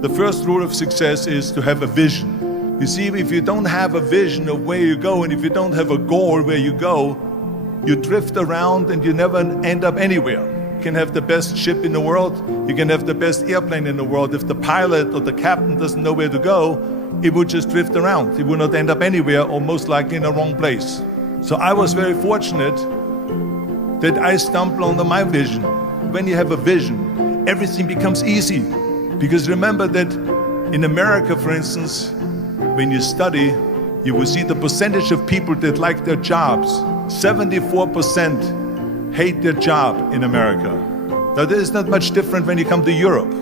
The first rule of success is to have a vision. You see, if you don't have a vision of where you go, and if you don't have a goal where you go, you drift around and you never end up anywhere. You can have the best ship in the world, you can have the best airplane in the world. If the pilot or the captain doesn't know where to go, it would just drift around. It would not end up anywhere, or most likely in the wrong place. So I was very fortunate that I stumbled onto my vision. When you have a vision, everything becomes easy. Because remember that in America, for instance, when you study, you will see the percentage of people that like their jobs. 74% hate their job in America. Now, there is not much different when you come to Europe.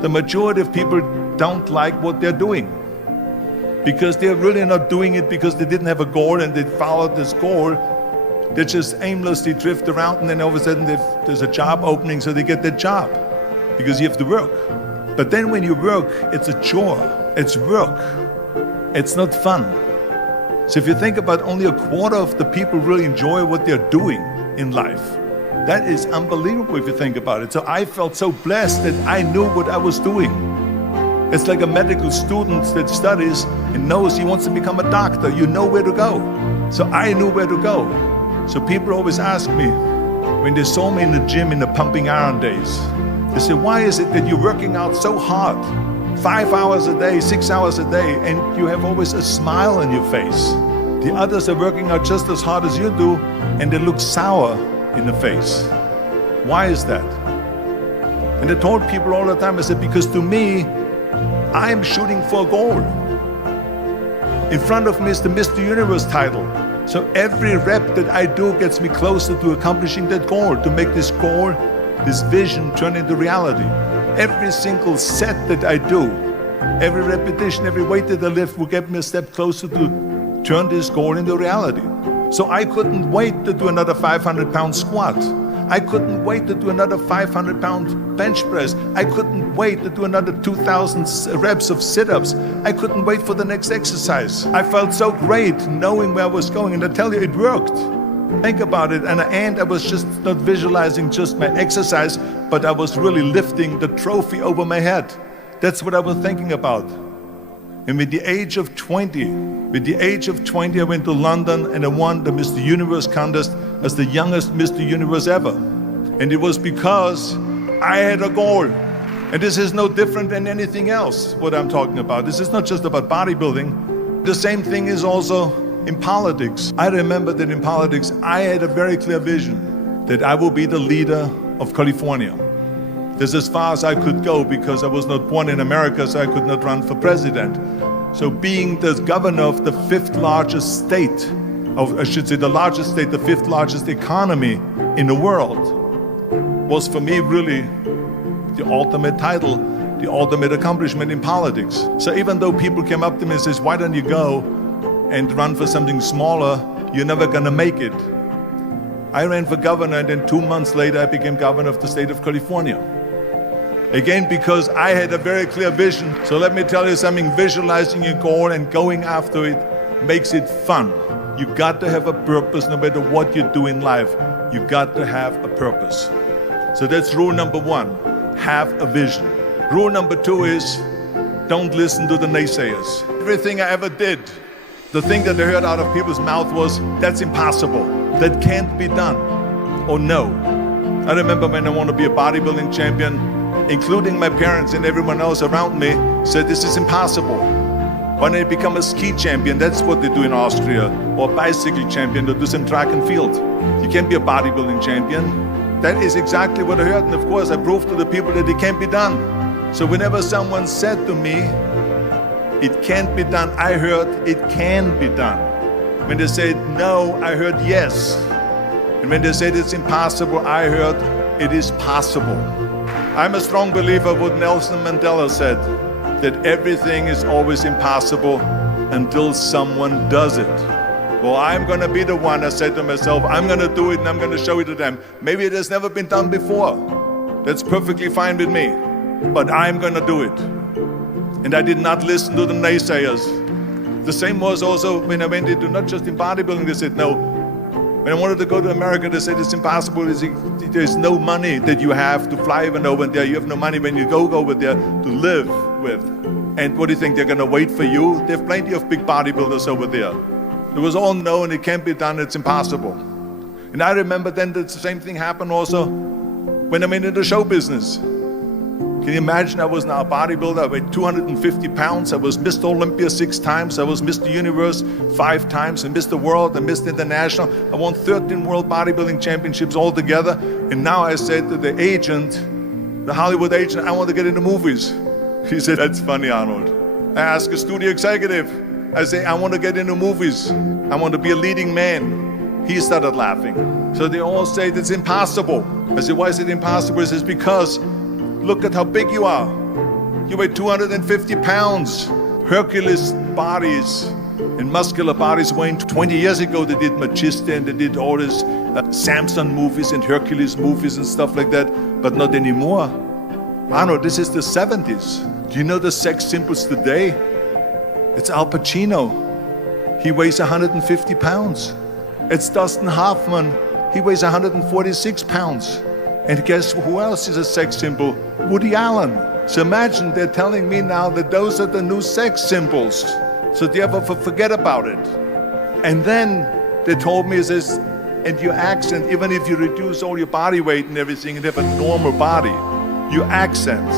The majority of people don't like what they're doing because they're really not doing it because they didn't have a goal and they followed this goal. They just aimlessly drift around, and then all of a sudden there's a job opening, so they get that job because you have to work. But then when you work, it's a chore, it's work, it's not fun. So if you think about, only a quarter of the people really enjoy what they're doing in life. That is unbelievable if you think about it. So I felt so blessed that I knew what I was doing. It's like a medical student that studies and knows he wants to become a doctor. You know where to go. So I knew where to go. So people always ask me, when they saw me in the gym in the pumping iron days, they say, why is it that you're working out so hard? 5 hours a day, 6 hours a day, and you have always a smile on your face. The others are working out just as hard as you do, and they look sour in the face. Why is that? And I told people all the time, I said, because to me, I'm shooting for a goal. In front of me is the Mr. Universe title. So every rep that I do gets me closer to accomplishing that goal, to make this goal, this vision, turn into reality. Every single set that I do, every repetition, every weight that I lift will get me a step closer to turn this goal into reality. So I couldn't wait to do another 500-pound squat. I couldn't wait to do another 500-pound bench press. I couldn't wait to do another 2,000 reps of sit-ups. I couldn't wait for the next exercise. I felt so great knowing where I was going, and I tell you, it worked. Think about it, and at the end I was just not visualizing just my exercise, but I was really lifting the trophy over my head. That's what I was thinking about. And with the age of 20, I went to London and I won the Mr. Universe contest as the youngest Mr. Universe ever. And it was because I had a goal. And this is no different than anything else, what I'm talking about. This is not just about bodybuilding. The same thing is also in politics. I remember that in politics, I had a very clear vision that I will be the leader of California. That's as far as I could go because I was not born in America, so I could not run for president. So being the governor of the fifth largest state, I should say the largest state, the fifth largest economy in the world, was for me really the ultimate title, the ultimate accomplishment in politics. So even though people came up to me and says, why don't you go and run for something smaller, you're never gonna make it. I ran for governor, and then 2 months later I became governor of the state of California. Again, because I had a very clear vision. So let me tell you something, visualizing your goal and going after it makes it fun. You got to have a purpose no matter what you do in life. You got to have a purpose. So that's rule number 1, have a vision. Rule number 2 is, don't listen to the naysayers. Everything I ever did, the thing that I heard out of people's mouth was, that's impossible, that can't be done, or no. I remember when I wanted to be a bodybuilding champion, including my parents and everyone else around me, said this is impossible. Why don't you become a ski champion? That's what they do in Austria. Or a bicycle champion, or do some track and field. You can't be a bodybuilding champion. That is exactly what I heard, and of course I proved to the people that it can't be done. So whenever someone said to me, it can't be done, I heard it can be done. When they said no, I heard yes. And when they said it's impossible, I heard it is possible. I'm a strong believer of what Nelson Mandela said, that everything is always impossible until someone does it. Well, I'm gonna be the one, I said to myself, I'm gonna do it and I'm gonna show it to them. Maybe it has never been done before. That's perfectly fine with me, but I'm gonna do it. And I did not listen to the naysayers. The same was also when I went into, not just in bodybuilding, they said, no, When I wanted to go to America, they said it's impossible. There's no money that you have to fly even over there. You have no money when you go over there to live with. And what do you think, they're gonna wait for you? They have plenty of big bodybuilders over there. It was all known, it can't be done, it's impossible. And I remember then the same thing happened also when I went into the show business. Can you imagine, I was now a bodybuilder, I weighed 250 pounds, I was Mr. Olympia 6 times, I was Mr. Universe 5 times, and Mr. World and Mr. International. I won 13 World Bodybuilding Championships altogether. And now I said to the agent, the Hollywood agent, I want to get into movies. He said, that's funny, Arnold. I asked a studio executive, I say, I want to get into movies. I want to be a leading man. He started laughing. So they all say it's impossible. I said, why is it impossible? He says, because look at how big you are. You weigh 250 pounds. Hercules bodies and muscular bodies weighing 20 years ago, they did Machista and they did all these Samson movies and Hercules movies and stuff like that, but not anymore. Arnold, this is the 70s. Do you know the sex symbols today? It's Al Pacino. He weighs 150 pounds. It's Dustin Hoffman. He weighs 146 pounds. And guess who else is a sex symbol? Woody Allen. So imagine they're telling me now that those are the new sex symbols. So do you ever forget about it? And then they told me, this, and your accent, even if you reduce all your body weight and everything and have a normal body, your accent.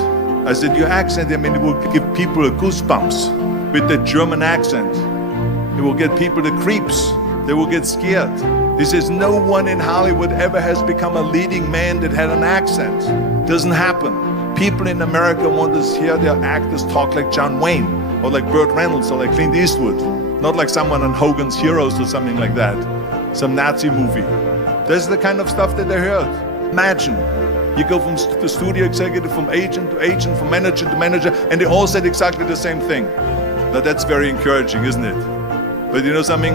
I said, your accent, I mean, it will give people a goosebumps with the German accent. It will get people the creeps. They will get scared. He says, no one in Hollywood ever has become a leading man that had an accent. Doesn't happen. People in America want to hear their actors talk like John Wayne, or like Burt Reynolds, or like Clint Eastwood. Not like someone on Hogan's Heroes or something like that. Some Nazi movie. This is the kind of stuff that they heard. Imagine, you go from the studio executive, from agent to agent, from manager to manager, and they all said exactly the same thing. Now that's very encouraging, isn't it? But you know something?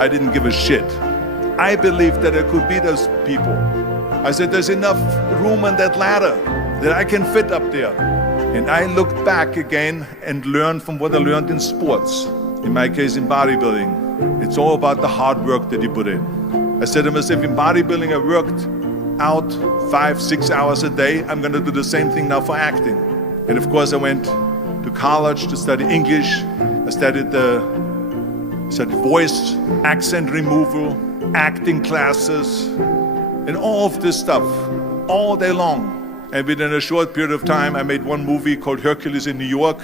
I didn't give a shit. I believed that I could be those people. I said, there's enough room on that ladder that I can fit up there. And I looked back again and learned from what I learned in sports. In my case, in bodybuilding. It's all about the hard work that you put in. I said to myself, in bodybuilding, I worked out 5-6 hours a day. I'm going to do the same thing now for acting. And of course, I went to college to study English. I studied voice, accent removal, acting classes, and all of this stuff, all day long. And within a short period of time, I made one movie called Hercules in New York,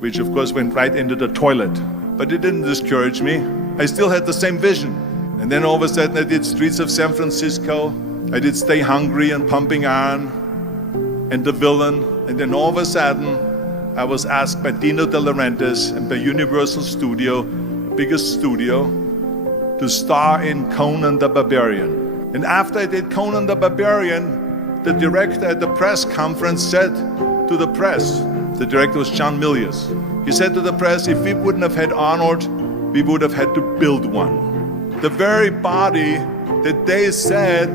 which of course went right into the toilet. But it didn't discourage me. I still had the same vision. And then all of a sudden I did Streets of San Francisco. I did Stay Hungry and Pumping Iron and The Villain. And then all of a sudden, I was asked by Dino De Laurentiis and by Universal Studio, biggest studio, to star in Conan the Barbarian. And after I did Conan the Barbarian, the director at the press conference said to the press, the director was John Milius, he said to the press, if we wouldn't have had Arnold, we would have had to build one. The very body that they said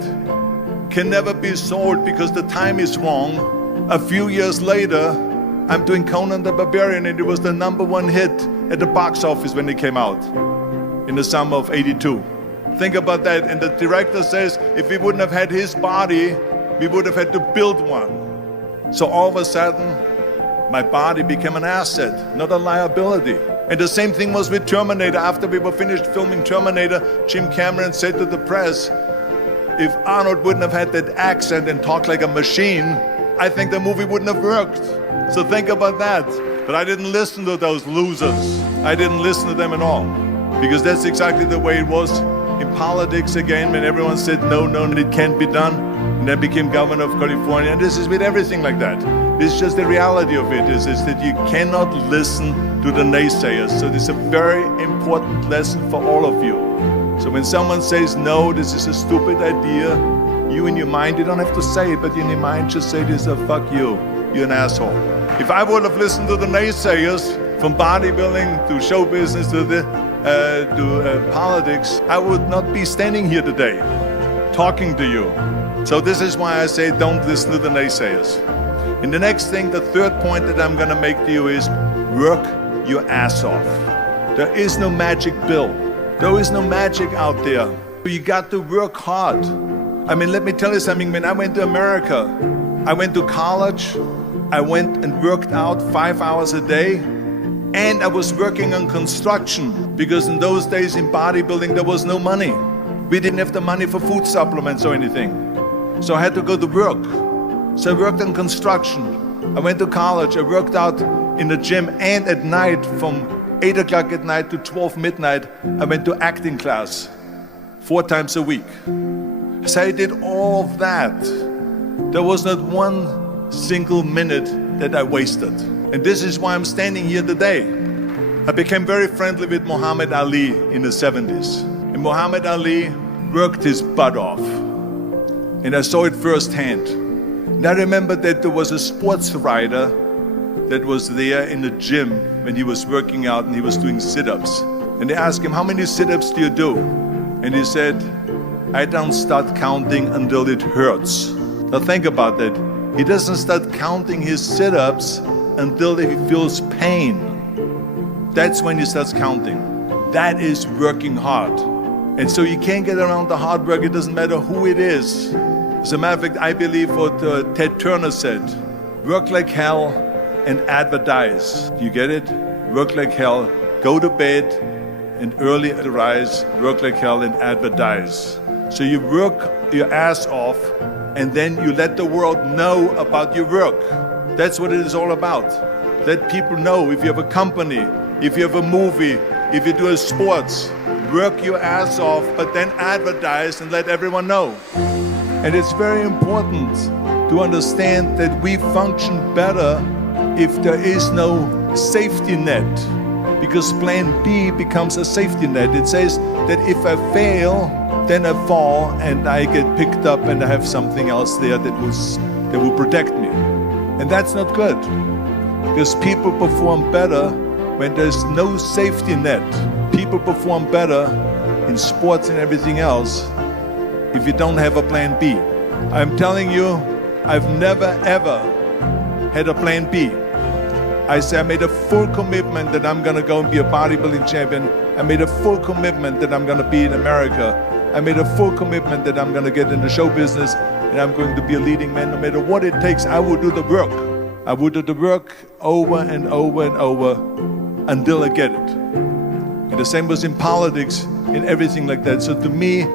can never be sold because the time is wrong. A few years later, I'm doing Conan the Barbarian, and it was the #1 hit at the box office when it came out in the summer of '82. Think about that. And the director says, if we wouldn't have had his body, we would have had to build one. So all of a sudden, my body became an asset, not a liability. And the same thing was with Terminator. After we were finished filming Terminator, Jim Cameron said to the press, if Arnold wouldn't have had that accent and talked like a machine, I think the movie wouldn't have worked. So think about that. But I didn't listen to those losers. I didn't listen to them at all. Because that's exactly the way it was in politics again, when everyone said no, it can't be done. And I became governor of California. And this is with everything like that. This is just the reality of it, is that you cannot listen to the naysayers. So this is a very important lesson for all of you. So when someone says, no, this is a stupid idea, you in your mind, you don't have to say it, but in your mind just say this, fuck you, you're an asshole. If I would have listened to the naysayers, from bodybuilding to show business to politics, I would not be standing here today talking to you. So this is why I say don't listen to the naysayers. And the next thing, the third point that I'm going to make to you is work your ass off. There is no magic pill. There is no magic out there You got to work hard. I mean, let me tell you something. When I went to America, I went to college, I went and worked out 5 hours a day, and I was working on construction because in those days in bodybuilding there was no money. We didn't have the money for food supplements or anything. So I had to go to work. So I worked on construction. I went to college, I worked out in the gym, and at night from 8 o'clock at night to 12 midnight, I went to acting class 4 times a week. So I did all of that. There was not one single minute that I wasted. And this is why I'm standing here today. I became very friendly with Muhammad Ali in the 70s. And Muhammad Ali worked his butt off. And I saw it firsthand. And I remember that there was a sports writer that was there in the gym when he was working out and he was doing sit-ups. And they asked him, how many sit-ups do you do? And he said, I don't start counting until it hurts. Now think about that. He doesn't start counting his sit-ups until he feels pain. That's when he starts counting. That is working hard. And so you can't get around the hard work. It doesn't matter who it is. As a matter of fact, I believe what Ted Turner said, work like hell and advertise. Do you get it? Work like hell, go to bed, and early rise, work like hell and advertise. So you work your ass off, and then you let the world know about your work. That's what it is all about. Let people know if you have a company, if you have a movie, if you do a sports, work your ass off, but then advertise and let everyone know. And it's very important to understand that we function better if there is no safety net, because plan B becomes a safety net. It says that if I fail, then I fall and I get picked up and I have something else there that will protect me. And that's not good, because people perform better when there's no safety net. People perform better in sports and everything else if you don't have a plan B. I'm telling you, I've never ever had a plan B. I made a full commitment that I'm gonna go and be a bodybuilding champion. I made a full commitment that I'm gonna be in America. I made a full commitment that I'm gonna get in the show business and I'm going to be a leading man. No matter what it takes, I will do the work. I will do the work over and over and over until I get it. And the same was in politics and everything like that. So to me,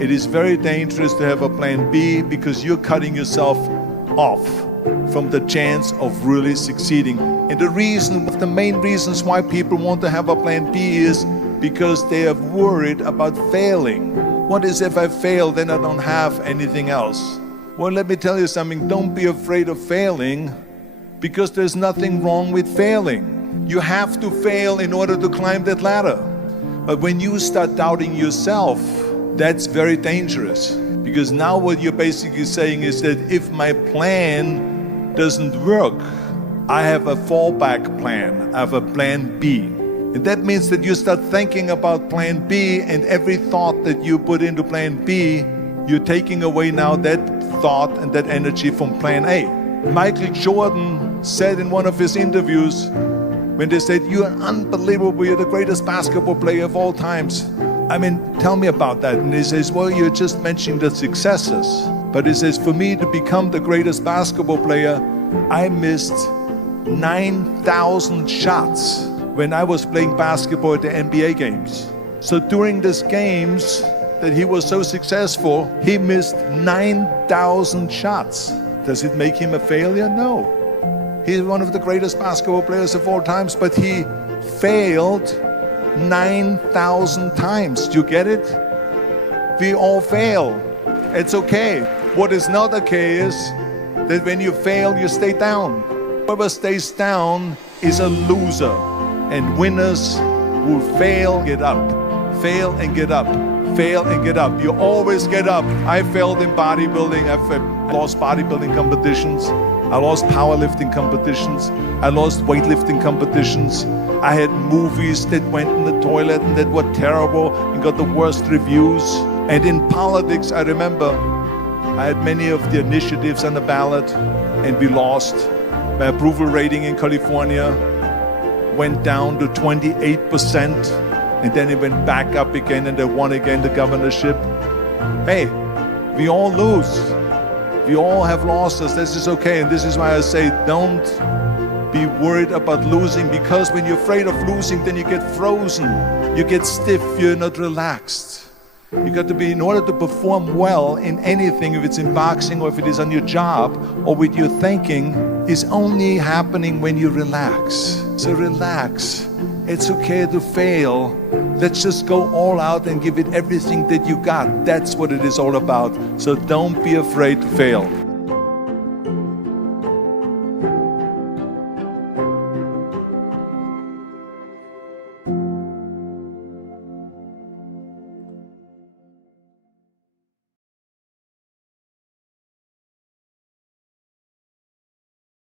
it is very dangerous to have a plan B, because you're cutting yourself off from the chance of really succeeding. And the main reasons why people want to have a plan B is because they are worried about failing. What is if I fail, then I don't have anything else? Well, let me tell you something. Don't be afraid of failing, because there's nothing wrong with failing. You have to fail in order to climb that ladder. But when you start doubting yourself, that's very dangerous, because now what you're basically saying is that if my plan doesn't work, I have a fallback plan, I have a plan B. And that means that you start thinking about plan B, and every thought that you put into plan B, you're taking away now that thought and that energy from plan A. Michael Jordan said in one of his interviews, when they said, you're unbelievable, you're the greatest basketball player of all times. I mean, tell me about that. And he says, well, you're just mentioning the successes. But he says, for me to become the greatest basketball player, I missed 9,000 shots when I was playing basketball at the NBA games. So during these games that he was so successful, he missed 9,000 shots. Does it make him a failure? No. He's one of the greatest basketball players of all times, but he failed 9,000 times. Do you get it? We all fail. It's okay. What is not okay is that when you fail, you stay down. Whoever stays down is a loser. And winners will fail, get up. Fail and get up. Fail and get up. You always get up. I failed in bodybuilding. I've lost bodybuilding competitions. I lost powerlifting competitions. I lost weightlifting competitions. I had movies that went in the toilet and that were terrible and got the worst reviews. And in politics, I remember I had many of the initiatives on the ballot and we lost. My approval rating in California went down to 28%, and then it went back up again and they won again the governorship. Hey, we all lose. We all have losses. This is okay. And this is why I say don't be worried about losing, because when you're afraid of losing, then you get frozen. You get stiff. You're not relaxed. You got to be, in order to perform well in anything, if it's in boxing or if it is on your job or with your thinking, is only happening when you relax. So relax. It's okay to fail. Let's just go all out and give it everything that you got. That's what it is all about. So don't be afraid to fail.